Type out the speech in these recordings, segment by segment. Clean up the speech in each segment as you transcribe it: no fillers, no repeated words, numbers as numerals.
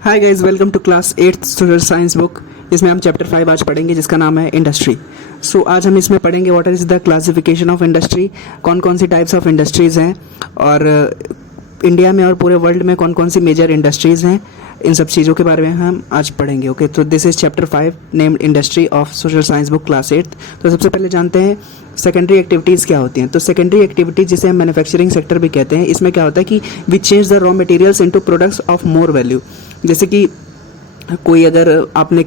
Hi guys, welcome to class 8 social science book. इसमें हम chapter 5 आज पढ़ेंगे जिसका नाम है इंडस्ट्री। आज हम इसमें पढ़ेंगे what is the classification of industry, कौन कौन सी टाइप्स ऑफ इंडस्ट्रीज़ हैं और इंडिया में और पूरे वर्ल्ड में कौन कौन सी मेजर इंडस्ट्रीज़ हैं। इन सब चीज़ों के बारे में हम आज पढ़ेंगे। ओके, तो this is chapter 5 named industry of social science book class 8। तो सबसे पहले जानते हैं सेकेंडरी एक्टिविटीज़ क्या होती हैं। तो सेकेंडरी एक्टिविटी जिसे हम मैन्युफैक्चरिंग सेक्टर भी कहते हैं, इसमें क्या होता है कि we change the raw materials into products of more value. जैसे कि कोई अगर आपने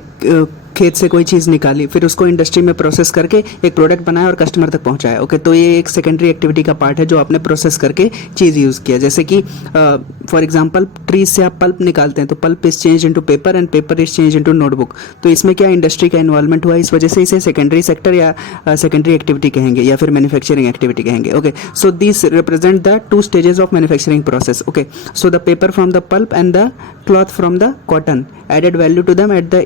खेत से कोई चीज़ निकाली, फिर उसको इंडस्ट्री में प्रोसेस करके एक प्रोडक्ट बनाया और कस्टमर तक पहुंचाया। ओके, तो ये एक सेकेंडरी एक्टिविटी का पार्ट है जो आपने प्रोसेस करके चीज़ यूज़ किया। जैसे कि फॉर एग्जांपल ट्रीज से आप पल्प निकालते हैं, तो pulp is change into paper and paper is change into notebook. तो इसमें क्या इंडस्ट्री का इन्वॉल्वमेंट हुआ, इस वजह से इसे सेकेंडरी सेक्टर या सेकेंडरी एक्टिविटी कहेंगे या फिर मैन्युफैक्चरिंग एक्टिविटी कहेंगे। Okay, so this represent the 2 stages of manufacturing process. Okay, so the paper from the pulp and the cloth from the cotton added value to them at the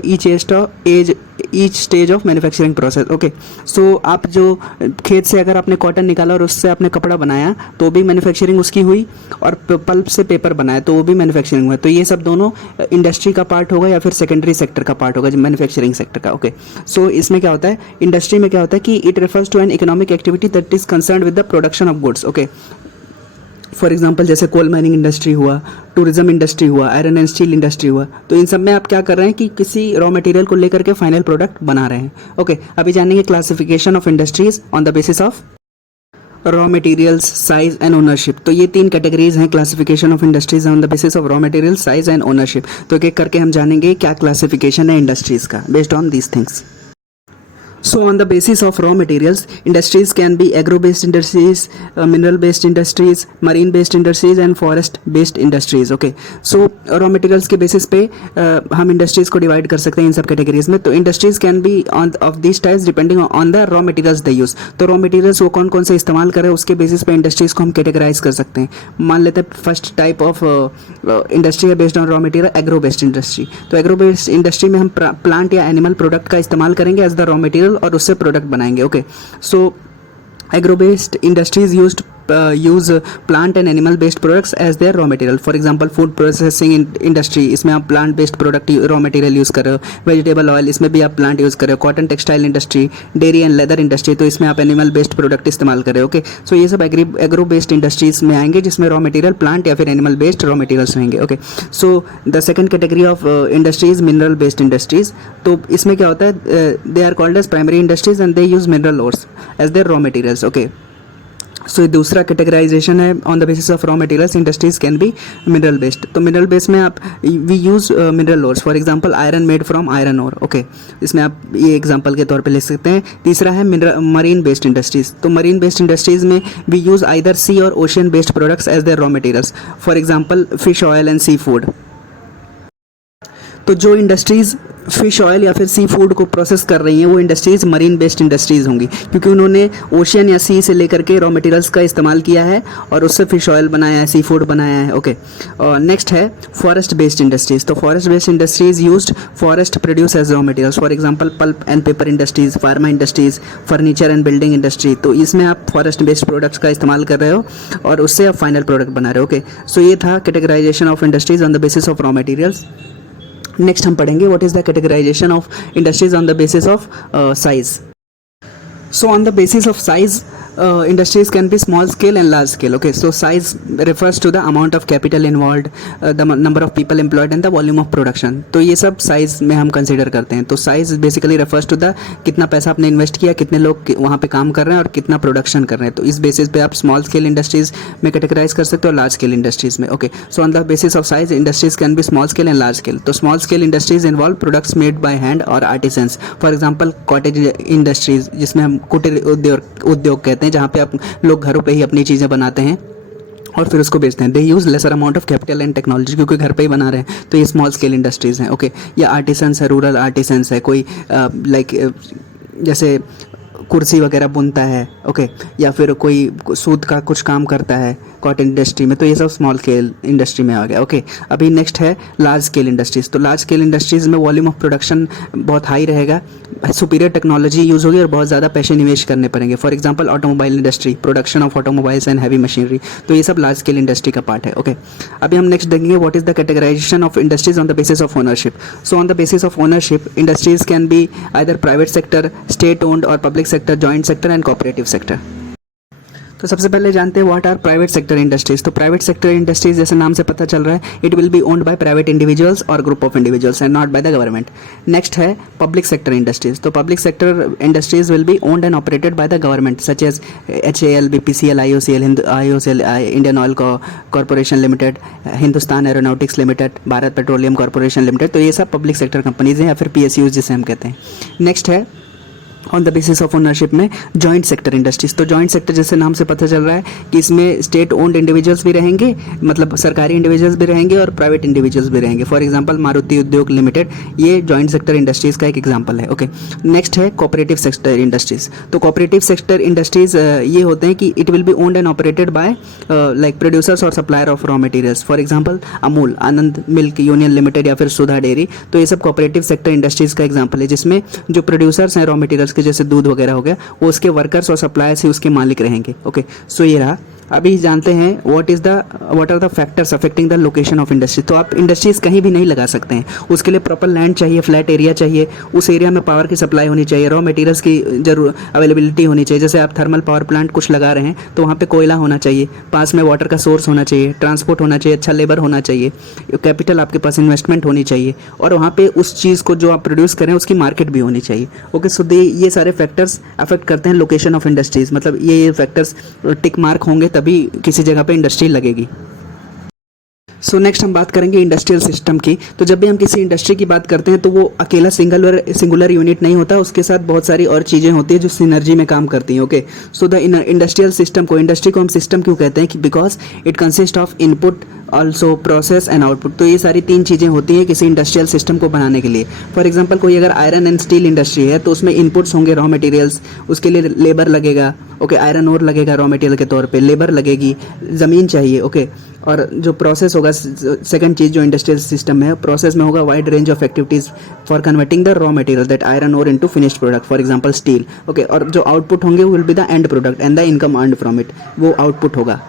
each stage of manufacturing process. Okay, so आप जो खेत से अगर आपने cotton निकाला और उससे आपने कपड़ा बनाया तो भी मैन्युफैक्चरिंग उसकी हुई, और पल्प से पेपर बनाया तो वो भी मैन्युफैक्चरिंग हुआ। तो ये सब दोनों इंडस्ट्री का पार्ट होगा या फिर सेकेंडरी सेक्टर का पार्ट होगा, मैन्युफैक्चरिंग सेक्टर का। ओके, सो इसमें क्या होता है, इंडस्ट्री में क्या होता है कि it refers to an economic activity that is concerned with the production of goods. Okay, for example जैसे कोल माइनिंग इंडस्ट्री हुआ, टूरिज्म इंडस्ट्री हुआ, आयरन एंड स्टील इंडस्ट्री हुआ। तो इन सब में आप क्या कर रहे हैं कि किसी रॉ मटेरियल को लेकर के फाइनल प्रोडक्ट बना रहे हैं। ओके, अभी जानेंगे classification of industries on the basis of raw materials, size and ownership. तो ये 3 कैटेगरीज हैं classification of industries on the basis of raw material, size and ownership. तो एक एक करके हम जानेंगे क्या क्लासिफिकेशन है इंडस्ट्रीज का based on these things. So on the basis of raw materials, industries can be agro-based industries, mineral-based industries, marine-based industries and forest-based industries. Okay, so raw materials के basis पे हम industries को divide कर सकते हैं इन सब categories में। तो industries can be on of these types depending on the raw materials they use। तो raw materials वो कौन कौन से इस्तेमाल करें उसके basis पे industries को हम categorize कर सकते हैं। मान लेते हैं फर्स्ट टाइप ऑफ इंडस्ट्री है based on raw material, agro-based industry. तो एग्रो-बेस्ड इंडस्ट्री में हम प्लांट या एनिमल प्रोडक्ट का इस्तेमाल करेंगे एज द रॉ मटेरियल और उससे प्रोडक्ट बनाएंगे। Okay, so agro based industries use plant and animal based products as their raw material. For example food processing industry, इसमें आप plant based product raw material use कर रहे हो। Vegetable oil, इसमें भी आप प्लांट यूज़ कर रहे हो। Cotton textile industry, dairy and leather industry, तो इसमें आप एनिमल बेस्ड प्रोडक्ट इस्तेमाल कर रहे हो। ओके, सो ये सब एग्रो बेस्ड इंडस्ट्रीज में आएंगे जिसमें रॉ मटेरियल प्लांट या फिर एनिमल बेस्ड रॉ मटेरियल्स रहेंगे। Okay, so the second category of industries mineral based industries. तो इसमें क्या होता है, they are called as primary industries and they use mineral ores as their raw materials. Okay, so दूसरा categorization है on the basis of raw materials industries can be mineral based. तो mineral based में आप we use mineral ores, for example iron made from iron ore. Okay, इसमें आप ये example के तौर पे ले सकते हैं। तीसरा है मरीन बेस्ड इंडस्ट्रीज। तो मरीन बेस्ड इंडस्ट्रीज में वी यूज़ आइदर सी और ocean based products as their raw materials, for example fish oil and seafood. तो जो इंडस्ट्रीज़ फिश ऑयल या फिर सी फूड को प्रोसेस कर रही हैं वो इंडस्ट्रीज़ मरीन बेस्ड इंडस्ट्रीज़ होंगी, क्योंकि उन्होंने ओशियन या सी से लेकर के रॉ मटेरियल्स का इस्तेमाल किया है और उससे फिश ऑयल बनाया है, सी फूड बनाया है। ओके, नेक्स्ट है फॉरेस्ट बेस्ड इंडस्ट्रीज़। तो forest based industries used forest produce as raw materials, for example pulp and paper industries, pharma industries, furniture and building industry. तो इसमें आप फॉरेस्ट बेस्ड प्रोडक्ट्स का इस्तेमाल कर रहे हो और उससे आप फाइनल प्रोडक्ट बना रहे हो। ओके, सो ये था categorisation of industries on the basis of raw materials. Next हम पढ़ेंगे what is the categorisation of industries on the basis of size. So on the basis of size, industries can be small scale and large scale. Okay, so size refers to the amount of capital involved, the number of people employed and the volume of production. तो ये सब size में हम consider करते हैं। तो size basically refers to the कितना पैसा आपने invest किया, कितने लोग वहाँ पे काम कर रहे हैं और कितना production कर रहे हैं। तो इस basis पे आप small scale industries में categorize कर सकते हो और large scale industries में। Okay, so on the basis of size, industries can be small scale and large scale. तो small scale industries involve products made by hand or artisans. For example, cottage industries, जिसमें हम कुटीर उद्योग कहते हैं, जहाँ पे आप लोग घरों पे ही अपनी चीज़ें बनाते हैं और फिर उसको बेचते हैं। They use lesser amount of capital and technology, क्योंकि घर पे ही बना रहे हैं। तो ये स्मॉल स्केल इंडस्ट्रीज़ हैं। ओके, या आर्टिसंस है, रूरल आर्टिसंस है, कोई लाइक जैसे कुर्सी वगैरह बुनता है, ओके, या फिर कोई सूत का कुछ काम करता है कॉटन इंडस्ट्री में, तो ये सब स्मॉल स्केल इंडस्ट्री में आ गया, ओके। अभी नेक्स्ट है लार्ज स्केल इंडस्ट्रीज़। तो लार्ज स्केल इंडस्ट्रीज़ में वॉल्यूम ऑफ प्रोडक्शन बहुत हाई रहेगा, सुपीरियर टेक्नोलॉजी यूज़ होगी और बहुत ज़्यादा पैसे निवेश करने पड़ेंगे। For example automobile industry, production of automobiles and heavy machinery, तो ये सब लार्ज स्केल इंडस्ट्री का पार्ट है, ओके। अभी हम नेक्स्ट देखेंगे what is the categorisation of industries on the basis of ownership. So on the basis of ownership industries can be either private sector, state owned और public sector, joint sector and cooperative sector. तो सबसे पहले जानते हैं what are private sector industries. तो private sector industries जैसे नाम से पता चल रहा है, it will be owned by private individuals और group of individuals and not by the government. Next है पब्लिक सेक्टर इंडस्ट्रीज। तो public sector industries will be owned and operated by the government such as HAL, BPCL, IOCL, Indian Oil Corporation Limited, Hindustan Aeronautics Limited, Bharat Petroleum Corporation Limited. तो ये सब public sector companies हैं या फिर PSUs जिसे हम कहते हैं। नेक्स्ट है on the basis of ownership में जॉइंट सेक्टर इंडस्ट्रीज। तो जॉइंट सेक्टर जैसे नाम से पता चल रहा है कि इसमें स्टेट ओन्ड इंडिविजुअल्स भी रहेंगे, मतलब सरकारी इंडिविजुअल्स भी रहेंगे और प्राइवेट इंडिविजुअल्स भी रहेंगे। फॉर एग्जांपल मारुति उद्योग लिमिटेड, ये जॉइंट सेक्टर इंडस्ट्रीज का एक एग्जांपल है, ओके। नेक्स्ट है कोऑपरेटिव सेक्टर इंडस्ट्रीज। तो कोऑपरेटिव सेक्टर इंडस्ट्रीज ये होते हैं कि it will be owned and operated by like producers और supplier of raw materials. For example Amul, Anand milk union limited या फिर सुधा डेयरी। तो ये सब कोऑपरेटिव सेक्टर इंडस्ट्रीज का एग्जांपल है, जिसमें जो प्रोड्यूसर्स हैं रॉ मटेरियल्स के, जैसे दूध वगैरह हो गया, वो उसके वर्कर्स और सप्लायर्स ही उसके मालिक रहेंगे, ओके। सो ये रहा। अभी जानते हैं what are the factors affecting the location of industry. तो आप इंडस्ट्रीज कहीं भी नहीं लगा सकते हैं, उसके लिए प्रॉपर लैंड चाहिए, फ्लैट एरिया चाहिए, उस एरिया में पावर की सप्लाई होनी चाहिए, रॉ मटेरियल्स की जरूर अवेलेबिलिटी होनी चाहिए। जैसे आप थर्मल पावर प्लांट कुछ लगा रहे हैं तो वहाँ पे कोयला होना चाहिए, पास में वाटर का सोर्स होना चाहिए, ट्रांसपोर्ट होना चाहिए, अच्छा लेबर होना चाहिए, कैपिटल आपके पास, इन्वेस्टमेंट होनी चाहिए, और वहाँ पे उस चीज़ को जो आप प्रोड्यूस करें उसकी मार्केट भी होनी चाहिए, ओके। सो ये सारे फैक्टर्स अफेक्ट करते हैं लोकेशन ऑफ इंडस्ट्रीज। मतलब ये फैक्टर्स टिक मार्क होंगे तभी किसी जगह पे इंडस्ट्री लगेगी। सो नेक्स्ट हम बात करेंगे इंडस्ट्रियल सिस्टम की। तो जब भी हम किसी इंडस्ट्री की बात करते हैं तो वो अकेला सिंगुलर यूनिट नहीं होता, उसके साथ बहुत सारी और चीज़ें होती हैं जो सिनर्जी में काम करती हैं, okay. So the industrial system को, इंडस्ट्री को हम सिस्टम क्यों कहते हैं कि because it consist of input, also process and output. तो ये सारी तीन चीज़ें होती हैं किसी इंडस्ट्रियल सिस्टम को बनाने के लिए। फॉर एग्जांपल कोई अगर आयरन एंड स्टील इंडस्ट्री है तो उसमें इनपुट्स होंगे रॉ मटेरियल्स, उसके लिए लेबर लगेगा, ओके। आयरन ओर लगेगा रॉ मटेरियल के तौर पे, लेबर लगेगी, ज़मीन चाहिए, ओके। और जो प्रोसेस होगा, सेकंड चीज़ जो इंडस्ट्रियल सिस्टम में है, प्रोसेस में होगा wide range of activities for converting the raw material that iron ore into finished product, for example steel, okay. और जो आउटपुट होंगे will be the end product and the income earned from it, वो output होगा।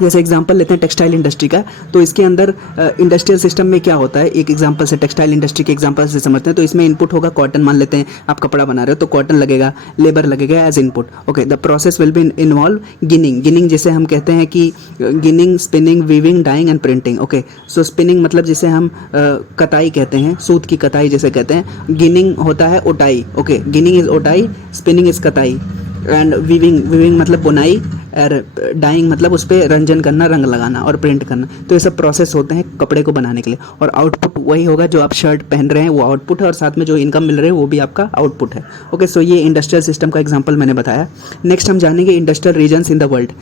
जैसे example लेते हैं textile industry का, तो इसके अंदर इंडस्ट्रियल सिस्टम में क्या होता है, एक एग्जांपल से टेक्सटाइल इंडस्ट्री के एग्जांपल से समझते हैं। तो इसमें इनपुट होगा कॉटन, मान लेते हैं आप कपड़ा बना रहे हो तो कॉटन लगेगा, लेबर लगेगा as input, okay. The process will be involve ginning जिसे हम कहते हैं कि ginning, spinning, weaving, dyeing and printing, okay. So spinning मतलब जिसे हम कताई कहते हैं, सूत की कताई जैसे कहते हैं। गिनिंग होता है ओटाई, ओके। गिनिंग इज ओटाई, स्पिनिंग इज कताई, एंड वीविंग मतलब बुनाई, और डाइंग मतलब उस पर रंजन करना, रंग लगाना और प्रिंट करना। तो ये सब प्रोसेस होते हैं कपड़े को बनाने के लिए। और आउटपुट वही होगा जो आप शर्ट पहन रहे हैं वो आउटपुट है, और साथ में जो इनकम मिल रही है वो भी आपका आउटपुट है, ओके। सो ये इंडस्ट्रियल सिस्टम का एग्जांपल मैंने बताया। नेक्स्ट हम जानेंगे industrial regions in the world.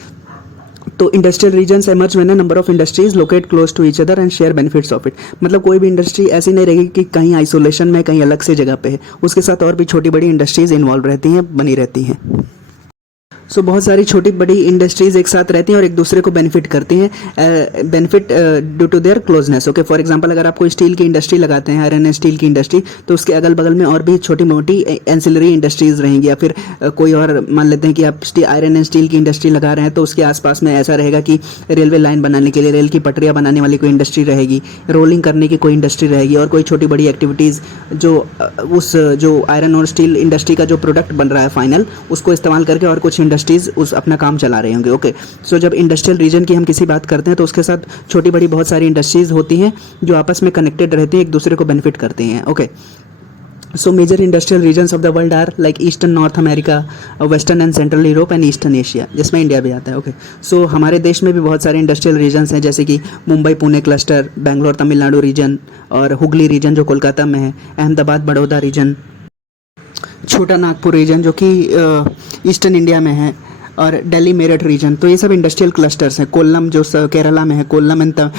तो industrial regions emerge when a number of industries locate close to each other and share benefits of it. मतलब कोई भी इंडस्ट्री ऐसी नहीं रहेगी कि कहीं आइसोलेशन में, कहीं अलग से जगह पे है, उसके साथ और भी छोटी बड़ी इंडस्ट्रीज इन्वॉल्व रहती हैं, बनी रहती हैं। सो बहुत सारी छोटी बड़ी इंडस्ट्रीज एक साथ रहती हैं और एक दूसरे को बेनिफिट करती हैं, benefit due to their closeness, okay. For example अगर आप कोई स्टील की इंडस्ट्री लगाते हैं, आयरन एंड स्टील की इंडस्ट्री, तो उसके अगल बगल में और भी छोटी मोटी एंसिलरी इंडस्ट्रीज रहेंगी। या फिर कोई और मान लेते हैं कि आप आयरन एंड स्टील की इंडस्ट्री लगा रहे हैं तो उसके आसपास में ऐसा रहेगा कि रेलवे लाइन बनाने के लिए रेल की पटरियाँ बनाने वाली कोई इंडस्ट्री रहेगी, रोलिंग करने की कोई इंडस्ट्री रहेगी, और कोई छोटी बड़ी एक्टिविटीज़ जो आयरन और स्टील इंडस्ट्री का जो प्रोडक्ट बन रहा है फाइनल, उसको इस्तेमाल करके और कुछ इंडस्ट्रीज उस अपना काम चला रहे होंगे, ओके। सो जब इंडस्ट्रियल रीजन की हम किसी बात करते हैं तो उसके साथ छोटी बड़ी बहुत सारी इंडस्ट्रीज होती हैं जो आपस में कनेक्टेड रहती हैं, एक दूसरे को बेनिफिट करती हैं, okay. So major industrial regions of the world are like eastern North America, western and central Europe and eastern Asia, जिसमें इंडिया भी आता है, ओके। सो हमारे देश में भी बहुत सारे इंडस्ट्रियल रीजन्स हैं, जैसे कि मुंबई पुणे क्लस्टर, बेंगलोर तमिलनाडु रीजन, और हुगली रीजन जो कोलकाता में है, अहमदाबाद बड़ौदा रीजन, छोटा नागपुर रीजन जो कि ईस्टर्न इंडिया में है, और दिल्ली मेरठ रीजन, तो ये सब इंडस्ट्रियल क्लस्टर्स हैं। कोल्लम जो केरला में है, कोल्लम एंड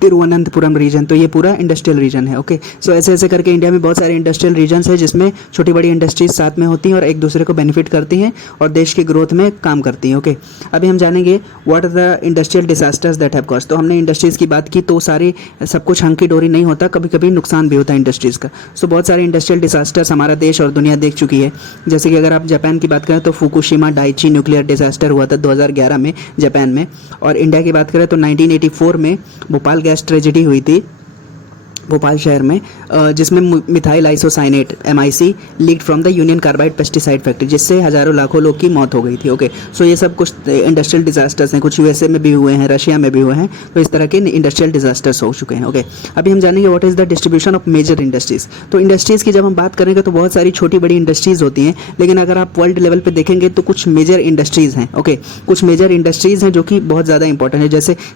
तिरुवनंतपुरम रीजन, तो ये पूरा इंडस्ट्रियल रीजन है। ओके, सो ऐसे ऐसे करके इंडिया में बहुत सारे इंडस्ट्रियल रीजन्स हैं जिसमें छोटी बड़ी इंडस्ट्रीज साथ में होती हैं और एक दूसरे को बेनिफिट करती हैं और देश की ग्रोथ में काम करती हैं। ओके, अभी हम जानेंगे what are the industrial disasters that have caused. तो हमने इंडस्ट्रीज़ की बात की, तो सारी सब कुछ हंकी डोरी नहीं होता, कभी कभी नुकसान भी होता है इंडस्ट्रीज़ का। सो बहुत सारे इंडस्ट्रियल डिजास्टर्स हमारा देश और दुनिया देख चुकी है। जैसे कि अगर आप जापान की बात करें तो फुकुशिमा डाइची न्यूक्लियर डिजास्टर हुआ था 2011 में जापान में। और इंडिया की बात करें तो 1984 में भोपाल गैस ट्रेजेडी हुई थी भोपाल शहर में, जिसमें methyl isocyanate MIC leaked from the union carbide pesticide factory, जिससे हज़ारों लाखों लोग की मौत हो गई थी। ओके, सो ये सब कुछ इंडस्ट्रियल डिजास्टर्स हैं, कुछ USA में भी हुए हैं, रशिया में भी हुए हैं, तो इस तरह के इंडस्ट्रियल डिजास्टर्स हो चुके हैं। ओके, अभी हम जानेंगे what is the distribution of major industries. तो इंडस्ट्रीज़ की जब हम बात करेंगे तो बहुत सारी छोटी बड़ी इंडस्ट्रीज़ होती हैं, लेकिन अगर आप वर्ल्ड लेवल पर देखेंगे तो कुछ मेजर इंडस्ट्रीज़ हैं। ओके, कुछ मेजर इंडस्ट्रीज़ हैं जो कि बहुत ज़्यादा इंपॉर्टेंट है,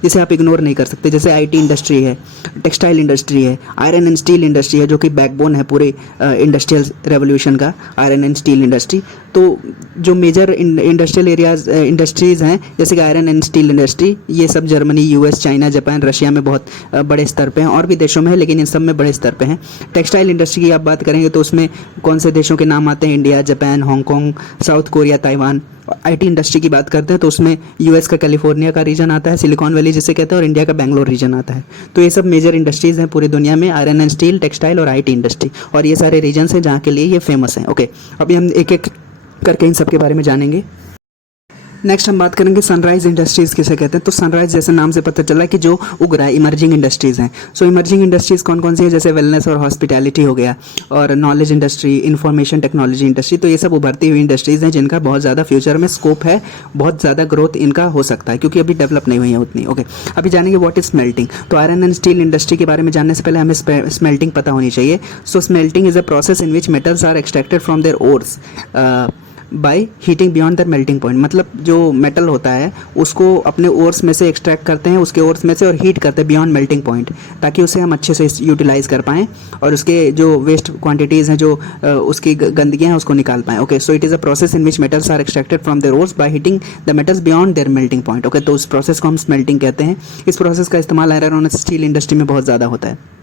जिसे आप इग्नोर नहीं कर सकते। जैसे IT इंडस्ट्री है, टेक्सटाइल इंडस्ट्री है, आयरन एंड स्टील इंडस्ट्री है जो कि बैकबोन है पूरे इंडस्ट्रियल रेवोल्यूशन का, आयरन एंड स्टील इंडस्ट्री। तो जो मेजर इंडस्ट्रियल एरियाज इंडस्ट्रीज़ हैं जैसे कि आयरन एंड स्टील इंडस्ट्री, ये सब Germany, US, China, Japan, Russia में बहुत बड़े स्तर पे हैं, और भी देशों में है लेकिन इन सब में बड़े स्तर पे हैं। टेक्सटाइल इंडस्ट्री की आप बात करेंगे तो उसमें कौन से देशों के नाम आते हैं? India, Japan, Hong Kong, south Korea, Taiwan. IT industry की बात करते हैं तो उसमें US का कैलिफोर्निया का रीजन आता है, सिलिकॉन वैली जिसे कहते हैं, और इंडिया का बेंगलोर रीजन आता है। तो ये सब मेजर इंडस्ट्रीज़ हैं पूरी दुनिया में, आयरन एंड स्टील, टेक्सटाइल और IT इंडस्ट्री, और ये सारे रीजन्स हैं जहाँ के लिए ये फेमस हैं। ओके, अभी हम एक एक करके इन सब के बारे में जानेंगे। नेक्स्ट हम बात करेंगे सनराइज इंडस्ट्रीज़ किसे कहते हैं। तो सनराइज जैसे नाम से पता चला कि जो उग रहा है, इमर्जिंग इंडस्ट्रीज़ हैं। सो इमर्जिंग इंडस्ट्रीज़ कौन कौन सी है? जैसे वेलनेस और हॉस्पिटैलिटी हो गया, और knowledge industry, information technology industry. तो ये सब उभरती हुई इंडस्ट्रीज़ हैं जिनका बहुत ज़्यादा फ्यूचर में स्कोप है, बहुत ज़्यादा ग्रोथ इनका हो सकता है क्योंकि अभी डेवलप नहीं हुई है उतनी। ओके, अभी जानेंगे व्हाट इज स्मेल्टिंग। तो आयरन एंड स्टील इंडस्ट्री के बारे में जानने से पहले हमें स्मेल्टिंग पता होनी चाहिए। So smelting is a process in which metals are extracted from their ores by heating beyond that melting point. मतलब जो मेटल होता है उसको अपने ओर्स में से एक्सट्रैक्ट करते हैं, उसके ओर्स में से, और हीट करते हैं बियॉन्ड मेल्टिंग पॉइंट, ताकि उसे हम अच्छे से यूटिलाइज़ कर पाएँ और उसके जो वेस्ट क्वांटिटीज़ हैं, जो उसकी गंदगियाँ हैं, उसको निकाल पाएँ। Okay, so it is a process in which metals are extracted from their ores by heating the metals beyond their melting point. Okay, तो उस प्रोसेस को हम स्मेल्टिंग कहते हैं। इस प्रोसेस का इस्तेमाल आयरन और स्टील इंडस्ट्री में बहुत ज़्यादा होता है।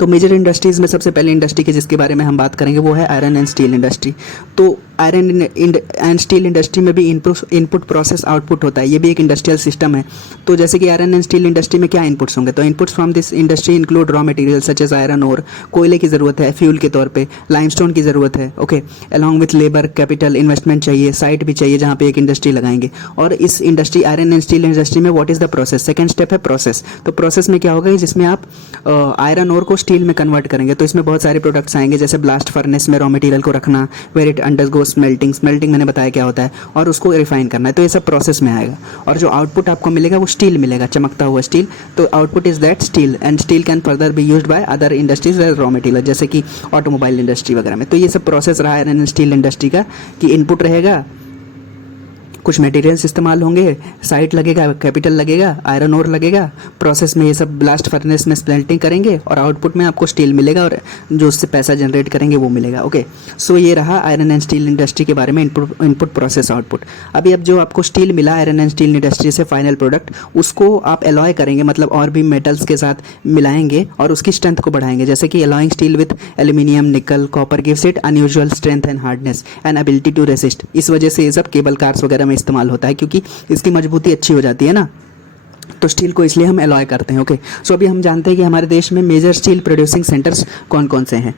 तो मेजर इंडस्ट्रीज़ में सबसे पहले इंडस्ट्री की जिसके बारे में हम बात करेंगे वो है आयरन एंड स्टील इंडस्ट्री। तो आयरन एंड स्टील इंडस्ट्री में भी इनपुट प्रोसेस आउटपुट होता है, ये भी एक इंडस्ट्रियल सिस्टम है। तो जैसे कि आयरन एंड स्टील इंडस्ट्री में क्या इनपुट्स होंगे? तो inputs from this industry include raw material such as iron ore, कोयले की ज़रूरत है फ्यूल के तौर पे, लाइमस्टोन की ज़रूरत है। Okay, along with labour, capital, investment चाहिए, साइट भी चाहिए जहाँ पे एक इंडस्ट्री लगाएंगे। और इस industry iron and steel industry में what is the process? Second step है प्रोसेस। तो प्रोसेस में क्या होगा, जिसमें आप आयरन ओर को स्टील में कन्वर्ट करेंगे। तो इसमें बहुत सारे प्रोडक्ट्स आएंगे, जैसे ब्लास्ट फर्नेस में रॉ मटेरियल को रखना, वेयर इट अंडरगो स्मेल्टिंग मैंने बताया क्या होता है, और उसको रिफाइन करना है। तो ये सब प्रोसेस में आएगा, और जो आउटपुट आपको मिलेगा वो स्टील मिलेगा, चमकता हुआ स्टील। तो output is that steel, and steel can further be used by other industries as raw material, जैसे कि ऑटोमोबाइल इंडस्ट्री वगैरह में। तो ये सब प्रोसेस रहा है स्टील इंडस्ट्री का, कि इनपुट रहेगा, कुछ मटेरियल्स इस्तेमाल होंगे, साइट लगेगा, कैपिटल लगेगा, आयरन ओर लगेगा, प्रोसेस में ये सब ब्लास्ट फर्नेस में स्मेल्टिंग करेंगे, और आउटपुट में आपको स्टील मिलेगा, और जो उससे पैसा जनरेट करेंगे वो मिलेगा। ओके, सो ये रहा आयरन एंड स्टील इंडस्ट्री के बारे में इनपुट प्रोसेस आउटपुट। अभी अब जो आपको स्टील मिला आयरन एंड स्टील इंडस्ट्री से फाइनल प्रोडक्ट, उसको आप एलॉय करेंगे, मतलब और भी मेटल्स के साथ मिलाएंगे और उसकी स्ट्रेंथ को बढ़ाएंगे। जैसे कि alloying steel with aluminium, nickel, copper gives it unusual strength and hardness and ability to resist. इस वजह से ये सब केबल कार्स वगैरह में इस्तेमाल होता है, क्योंकि इसकी मजबूती अच्छी हो जाती है ना, तो स्टील को इसलिए हम एलॉय करते हैं। ओके, सो अभी हम जानते हैं कि हमारे देश में मेजर स्टील प्रोड्यूसिंग सेंटर्स कौन कौन से हैं।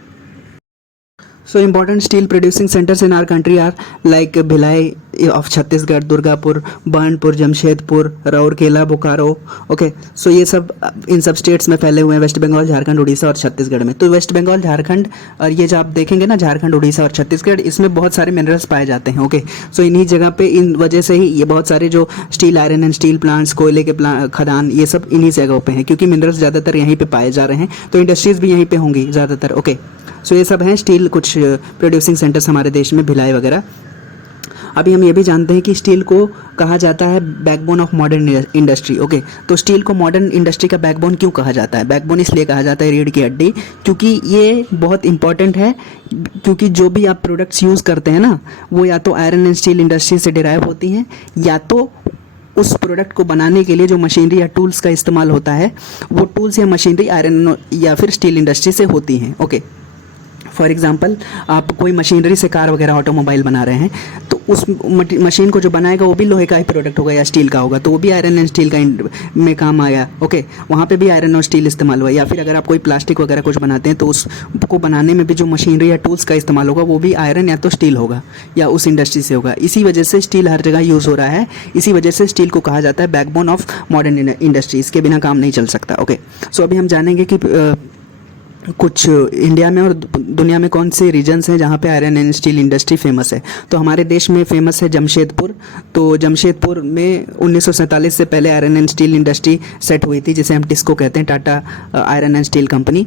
So important steel producing centers in our country are like Bhilai of Chhattisgarh, Durgapur, Burnpur, Jamshedpur, Rourkela, Bokaro. Okay, so ये सब इन सब स्टेट्स में फैले हुए हैं, वेस्ट बंगाल, झारखंड, उड़ीसा और छत्तीसगढ़ में। तो वेस्ट बंगाल, झारखंड, और ये जो आप देखेंगे ना, झारखंड, उड़ीसा और छत्तीसगढ़, इसमें बहुत सारे मिनरल्स पाए जाते हैं। ओके, सो इन्हीं जगह पे, इन वजह से ही ये बहुत सारे जो steel, iron and steel plants, कोयले के खदान, ये सब इन्हीं जगहों पे हैं, क्योंकि मिनरल्स ज़्यादातर यहीं पे पाए जा रहे हैं, तो इंडस्ट्रीज़ भी यहीं पे होंगी ज़्यादातर। ओके, सो ये सब हैं स्टील कुछ प्रोड्यूसिंग सेंटर्स हमारे देश में, भिलाई वगैरह। अभी हम ये भी जानते हैं कि स्टील को कहा जाता है backbone of modern industry. Okay, तो स्टील को मॉडर्न इंडस्ट्री का बैकबोन क्यों कहा जाता है? बैकबोन इसलिए कहा जाता है, रीढ़ की हड्डी, क्योंकि ये बहुत इंपॉर्टेंट है, क्योंकि जो भी आप प्रोडक्ट्स यूज़ करते हैं ना, वो या तो आयरन एंड स्टील इंडस्ट्री से डिराइव होती हैं, या तो उस प्रोडक्ट को बनाने के लिए जो मशीनरी या टूल्स का इस्तेमाल होता है, वो टूल्स या मशीनरी आयरन या फिर स्टील इंडस्ट्री से होती हैं। ओके, फॉर एग्जांपल आप कोई मशीनरी से कार वगैरह ऑटोमोबाइल बना रहे हैं, तो उस मशीन को जो बनाएगा वो भी लोहे का ही प्रोडक्ट होगा या स्टील का होगा, तो वो भी आयरन एंड स्टील का में काम आया। ओके, वहाँ पे भी आयरन और स्टील इस्तेमाल हुआ। या फिर अगर आप कोई प्लास्टिक वगैरह कुछ बनाते हैं, तो उसको बनाने में भी जो मशीनरी या टूल्स का इस्तेमाल होगा, वो भी आयरन या तो स्टील होगा या उस इंडस्ट्री से होगा। इसी वजह से स्टील हर जगह यूज़ हो रहा है, इसी वजह से स्टील को कहा जाता है बैकबोन ऑफ मॉडर्न इंडस्ट्री। इसके बिना काम नहीं चल सकता। ओके, सो अभी हम जानेंगे कि कुछ इंडिया में और दुनिया में कौन से रीजन्स हैं जहाँ पे iron and steel industry famous है। तो हमारे देश में फेमस है जमशेदपुर। तो जमशेदपुर में 1947 से पहले iron and steel industry set हुई थी, जिसे हम टिस्को कहते हैं, Tata iron and steel company.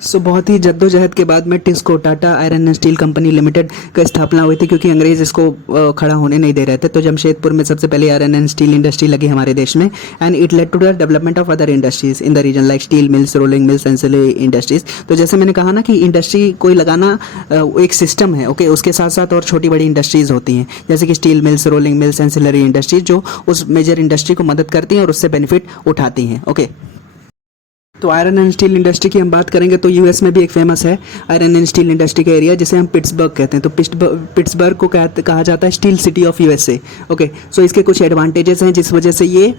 So बहुत ही जद्दोजहद के बाद में TISCO Tata iron and steel company limited का स्थापना हुई थी, क्योंकि अंग्रेज इसको खड़ा होने नहीं दे रहे थे। तो जमशेदपुर में सबसे पहले आयरन एंड स्टील इंडस्ट्री लगी हमारे देश में, and it led to the development of other industries in the region like steel mills, rolling mills, ancillary industries. तो जैसे मैंने कहा ना कि इंडस्ट्री कोई लगाना एक सिस्टम है। ओके, उसके साथ साथ और छोटी बड़ी इंडस्ट्रीज होती हैं, जैसे कि steel mills, rolling mills, ancillary industries, जो उस मेजर इंडस्ट्री को मदद करती हैं और उससे बेनिफिट उठाती हैं। ओके, तो आयरन एंड स्टील इंडस्ट्री की हम बात करेंगे तो यूएस में भी एक फेमस है आयरन एंड स्टील इंडस्ट्री का एरिया, जिसे हम पिट्सबर्ग कहते हैं। तो पिट्सबर्ग को कहा जाता है steel city of USA. Okay, so इसके कुछ एडवांटेजेस हैं जिस वजह से ये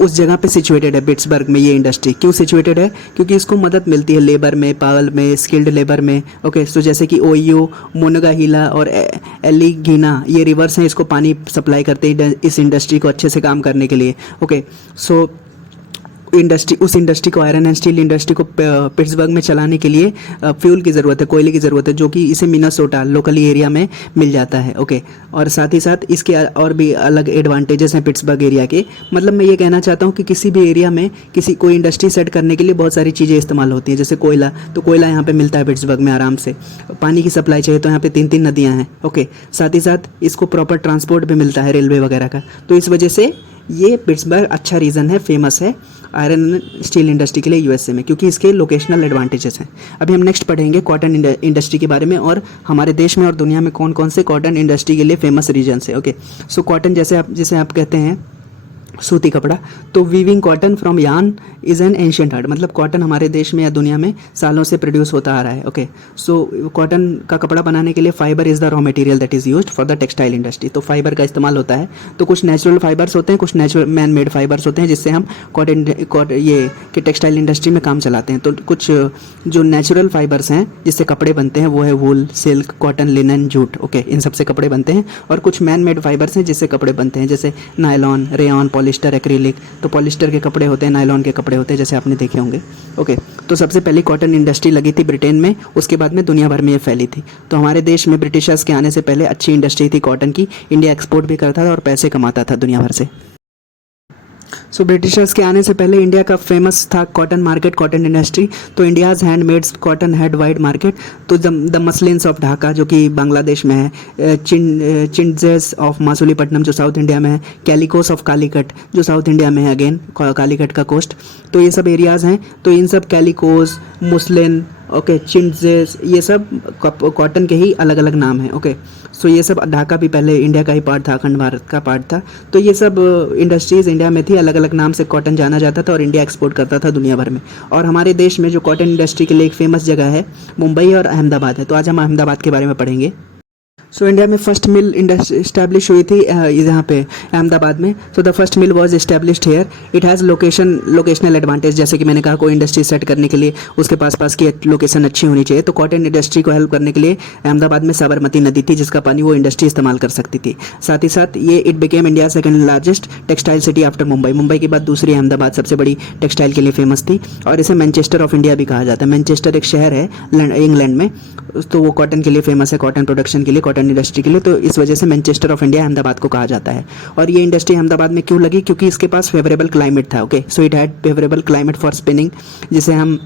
उस जगह पे सिचुएटेड है, पिट्सबर्ग में ये इंडस्ट्री। क्यों सिचुएटेड है? क्योंकि इसको मदद मिलती है लेबर में, पावर में, स्किल्ड लेबर में। ओके, सो जैसे कि ओयो, मोनगाहिला और एलिगीना, ये रिवर्स हैं, इसको पानी सप्लाई करते हैं इस इंडस्ट्री को अच्छे से काम करने के लिए। ओके, सो उस इंडस्ट्री को, आयरन एंड स्टील इंडस्ट्री को पिट्सबर्ग में चलाने के लिए फ्यूल की ज़रूरत है, कोयले की ज़रूरत है, जो कि इसे मिनेसोटा लोकली एरिया में मिल जाता है। ओके, और साथ ही साथ इसके और भी अलग एडवांटेजेस हैं पिट्सबर्ग एरिया के। मतलब मैं ये कहना चाहता हूँ कि किसी भी एरिया में कोई इंडस्ट्री सेट करने के लिए बहुत सारी चीज़ें इस्तेमाल होती हैं, जैसे कोयला। तो कोयला यहाँ पर मिलता है पिट्सबर्ग में आराम से। पानी की सप्लाई चाहिए तो यहाँ पर 3 नदियाँ हैं। ओके, साथ ही साथ इसको प्रॉपर ट्रांसपोर्ट भी मिलता है, रेलवे वगैरह का। तो इस वजह से ये पिट्सबर्ग अच्छा रीज़न है, फेमस है आयरन एंड स्टील इंडस्ट्री के लिए यूएसए में, क्योंकि इसके लोकेशनल एडवांटेजेस हैं। अभी हम नेक्स्ट पढ़ेंगे कॉटन इंडस्ट्री के बारे में, और हमारे देश में और दुनिया में कौन कौन से कॉटन इंडस्ट्री के लिए फेमस रीजन्स है। ओके, सो कॉटन जिसे आप कहते हैं सूती कपड़ा। तो weaving cotton from yarn is an ancient art. मतलब कॉटन हमारे देश में या दुनिया में सालों से प्रोड्यूस होता आ रहा है। ओके, सो कॉटन का कपड़ा बनाने के लिए fibre is the raw material that is used for the textile industry. तो फाइबर का इस्तेमाल होता है। तो कुछ नेचुरल फाइबर्स होते हैं, कुछ नेचुरल मैन मेड फाइबर्स होते हैं, जिससे हम ये कि टेक्सटाइल इंडस्ट्री में काम चलाते हैं। तो कुछ जो नेचुरल फाइबर्स हैं जिससे कपड़े बनते हैं वो है wool, silk, cotton, linen, jute. Okay, इन सबसे कपड़े बनते हैं। और कुछ मैन मेड फाइबर्स हैं जिससे कपड़े बनते हैं, जैसे नायलॉन, रेयॉन, पॉलिस्टर, एक्रिलिक। तो पॉलिस्टर के कपड़े होते हैं, नायलॉन के कपड़े होते हैं, जैसे आपने देखे होंगे। ओके, तो सबसे पहले कॉटन इंडस्ट्री लगी थी ब्रिटेन में, उसके बाद में दुनिया भर में ये फैली थी। तो हमारे देश में ब्रिटिशर्स के आने से पहले अच्छी इंडस्ट्री थी कॉटन की। इंडिया एक्सपोर्ट भी करता था और पैसे कमाता था दुनिया भर से। सो ब्रिटिशर्स के आने से पहले इंडिया का फेमस था कॉटन मार्केट, कॉटन इंडस्ट्री। तो India's handmades cotton had wide market. तो द मसलिन्स ऑफ ढाका, जो कि बांग्लादेश में है, चिंजेस ऑफ मासूलीपट्टनम, जो साउथ इंडिया में है, कैलिकोस ऑफ कालीकट, जो साउथ इंडिया में है, अगेन कालीकट का कोस्ट। तो ये सब एरियाज़ हैं। तो इन सब कैलिकोस, मुस्लिन, ओके, चिंजेस, ये सब कॉटन के ही अलग अलग नाम हैं। ओके, सो ये सब, ढाका भी पहले इंडिया का ही पार्ट था, अखंड भारत का पार्ट था। तो ये सब इंडस्ट्रीज़ इंडिया में थी, अलग अलग नाम से कॉटन जाना जाता था और इंडिया एक्सपोर्ट करता था दुनिया भर में। और हमारे देश में जो कॉटन इंडस्ट्री के लिए एक फेमस जगह है, मुंबई और अहमदाबाद है। तो आज हम अहमदाबाद के बारे में पढ़ेंगे। सो इंडिया में फर्स्ट मिल इस्टेब्लिश हुई थी यहाँ पे अहमदाबाद में। So the first mill was established here. It has locational advantage, जैसे कि मैंने कहा, कोई इंडस्ट्री सेट करने के लिए उसके पास की लोकेशन अच्छी होनी चाहिए। तो कॉटन इंडस्ट्री को हेल्प करने के लिए अहमदाबाद में साबरमती नदी थी, जिसका पानी वो इंडस्ट्री इस्तेमाल कर सकती थी। साथ ही साथ ये it became India second largest textile city after Mumbai. Mumbai के बाद दूसरी अहमदाबाद सबसे बड़ी टेक्सटाइल के लिए फेमस थी, और इसे मैनचेस्टर ऑफ इंडिया भी कहा जाता है। मैनचेस्टर एक शहर है इंग्लैंड में, तो वो कॉटन के लिए फेमस है, कॉटन प्रोडक्शन के लिए, कॉटन इंडस्ट्री के लिए। तो इस वजह से मैनचेस्टर ऑफ इंडिया अहमदाबाद को कहा जाता है। और ये इंडस्ट्री अहमदाबाद में क्यों लगी? क्योंकि इसके पास फेवरेबल क्लाइमेट था। Okay, so it had favourable climate for spinning, जिसे हम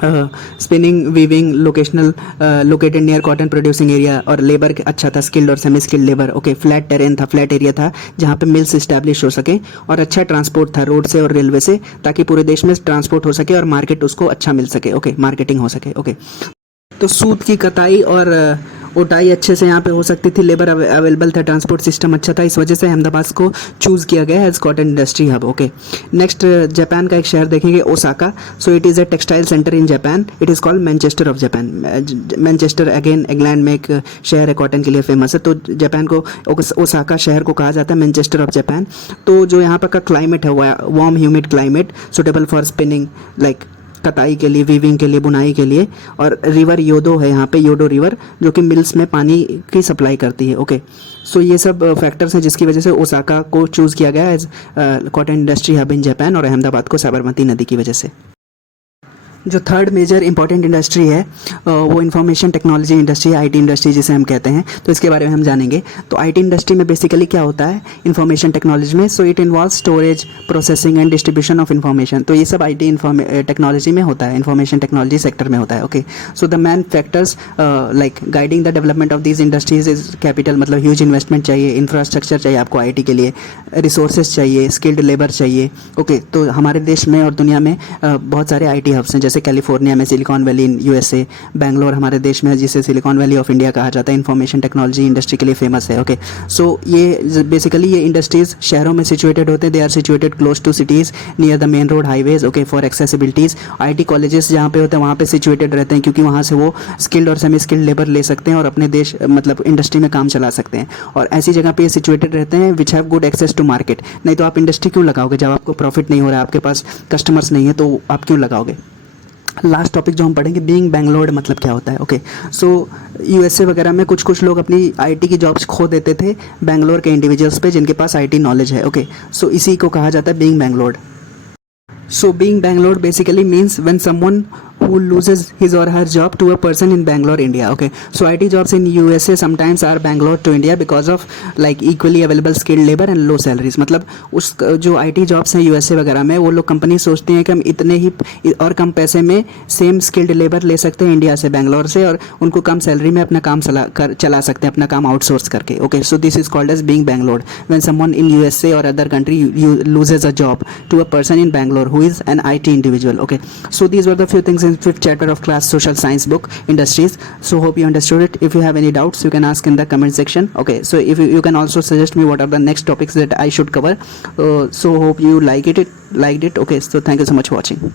spinning weaving locational located near cotton producing area, और लेबर अच्छा था, स्किल्ड और semi skilled labour. Okay, flat terrain था, फ्लैट एरिया था जहाँ पे मिल्स इस्टेब्लिश हो सके, और अच्छा ट्रांसपोर्ट था रोड से और रेलवे से, ताकि पूरे देश में ट्रांसपोर्ट हो सके और मार्केट उसको अच्छा मिल सके। ओके, मार्केटिंग हो सके। ओके, तो सूत की कताई और उटाई अच्छे से यहाँ पे हो सकती थी, लेबर अवेलेबल था, ट्रांसपोर्ट सिस्टम अच्छा था, इस वजह से अहमदाबाद को चूज़ किया गया as cotton industry hub. Okay, next Japan का एक शहर देखेंगे, Osaka. So it is a textile centre in Japan, it is called Manchester of Japan. Manchester again England में एक शहर है, कॉटन के लिए फेमस है, तो जापान को ओसाका शहर को कहा जाता है मैनचेस्टर ऑफ जापान। तो जो यहाँ पर का क्लाइमेट है वो warm humid climate, suitable for spinning, like कताई के लिए, वीविंग के लिए, बुनाई के लिए। और रिवर योदो है यहाँ पे, योडो रिवर, जो कि मिल्स में पानी की सप्लाई करती है। ओके, सो ये सब फैक्टर्स हैं जिसकी वजह से ओसाका को चूज़ किया गया as cotton industry hub in Japan, और अहमदाबाद को साबरमती नदी की वजह से। जो थर्ड मेजर इंपॉर्टेंट इंडस्ट्री है वो information technology industry, IT industry जिसे हम कहते हैं, तो इसके बारे में हम जानेंगे। तो आईटी इंडस्ट्री में बेसिकली क्या होता है इंफॉर्मेशन टेक्नोलॉजी में? So it involve storage, processing and distribution of information. तो ये सब आईटी टेक्नोलॉजी में होता है, इंफॉर्मेशन टेक्नोलॉजी सेक्टर में होता है। Okay, so the man factors like guiding the development of these industries is capital, मतलब ह्यूज इन्वेस्टमेंट चाहिए, इंफ्रास्ट्रक्चर चाहिए आपको आईटी के लिए, रिसोर्सेज चाहिए, स्किल्ड लेबर चाहिए। ओके, तो हमारे देश में और दुनिया में बहुत सारे आईटी हब्स हैं, जैसे कैलिफोर्निया में silicon valley in USA, Bangalore हमारे देश में है जिसे सिलिकॉन वैली ऑफ इंडिया कहा जाता है, इंफॉर्मेशन टेक्नोलॉजी इंडस्ट्री के लिए फेमस है। ओके, सो ये बेसिकली ये इंडस्ट्रीज शहरों में सिचुएटेड होते हैं, they are situated close to cities near the main road highways. Okay, for accessibilities. IT colleges जहाँ पे होते हैं वहाँ पे सिचुएटेड रहते हैं, क्योंकि वहाँ से वो स्किल्ड और सेमी स्किल्ड लेबर ले सकते हैं और अपने देश मतलब इंडस्ट्री में काम चला सकते हैं, और ऐसी जगह पे सिचुएटेड रहते हैं which have good access to market. नहीं तो आप इंडस्ट्री क्यों लगाओगे जब आपको प्रॉफिट नहीं हो रहा है, आपके पास कस्टमर्स नहीं है, तो आप क्यों लगाओगे? लास्ट टॉपिक जो हम पढ़ेंगे, बीइंग बैंगलोर मतलब क्या होता है। ओके, सो यूएसए वगैरह में कुछ लोग अपनी आईटी की जॉब्स खो देते थे बैंगलोर के इंडिविजुअल्स पे जिनके पास आईटी नॉलेज है। ओके, सो इसी को कहा जाता है being Bangalore. So being Bangalore basically means when someone who loses his or her job to a person in Bangalore, India. Okay, so IT jobs in USA sometimes are Bangalore to India because of like equally available skilled labor and low salaries. मतलब उस जो IT jobs हैं USA वगैरह में, वो लोग company सोचती हैं कि हम इतने ही और कम पैसे में सेम स्किल्ड लेबर ले सकते हैं इंडिया से, बैंगलोर से, और उनको कम सैलरी में अपना काम चला सकते हैं, अपना काम आउटसोर्स करके। Okay, so this is called as being Bangalore when someone in USA or other country loses a job to a person in Bangalore who is an IT individual. Okay, so these were the few things in fifth chapter of class social science book industries. So hope you understood it. If you have any doubts, you can ask in the comment section. Okay, so if you can also suggest me what are the next topics that I should cover. So hope you liked it. Okay, so thank you so much for watching.